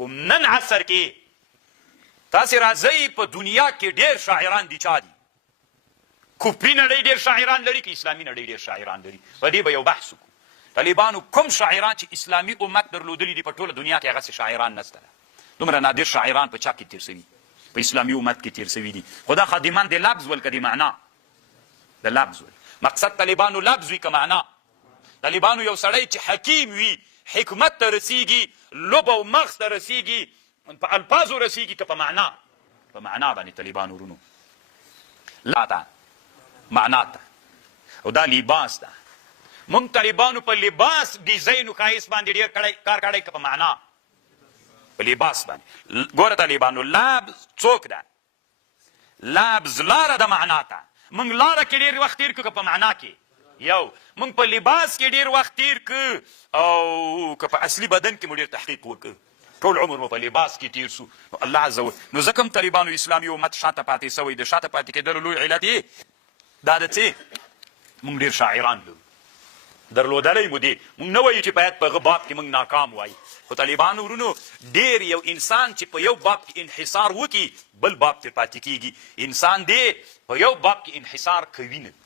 کوم نن عصر کې تاسې راځئ په دنیا کې ډېر شاعران دي چا دي کفري نړۍ ډېر شاعران لري که اسلامي نړۍ ډېر شاعران لري په دې به یو بحث وکړو طالبانو کوم شاعران چې اسلامي امت درلودلي دي په ټوله دنیا کې هغسې شاعران نشته دومره نادر شاعران په چا کې تېر سوي په اسلامي امت کې تېر سوي دي خو دا خادمان د لفظ ول که د معنا د لفظ ول مقصد طالبانو لفظ وي که معنا طالبانو یو سړی چې حکیم وي حکمت ته رسیږي لب او مغز ته رسیږي په الفاظو رسیږي که په معنا باندې طالبانو ورونو لا ته معنا ته او دا لباس ده مونږ طالبانو په لباس ډیزاین و ښایست باندې ډېر کار کړی که په معنا په لباس باندې ګوره طالبانو لبز څوک ده لبز لاره د معنا ته مونږ لاره کې ډېر وخت تېر کړو که په معنا کې یو مونږ په لباس کې ډېر وخت تېر کړو او که په اصلي بدن کې مو ډېر تحقیق وکړو ټول عمر مو په لباس کې تېر سو الله عز وجل نو ځکه هم طالبانو اسلامي امت شاته پاتې سوی د شاته پاتې کېدلو لوی علت یې دا ده چې مونږ ډېر شاعران لرو درلودلی مو دی مونږ نه وایو چې باید په هغه باب کې مونږ ناکام وایو خو طالبانو ورونو ډېر یو انسان چې په یو باب کې انحصار وکړي بل باب ترې پاتې کېږي انسان دی په یو باب کې انحصار کوي نه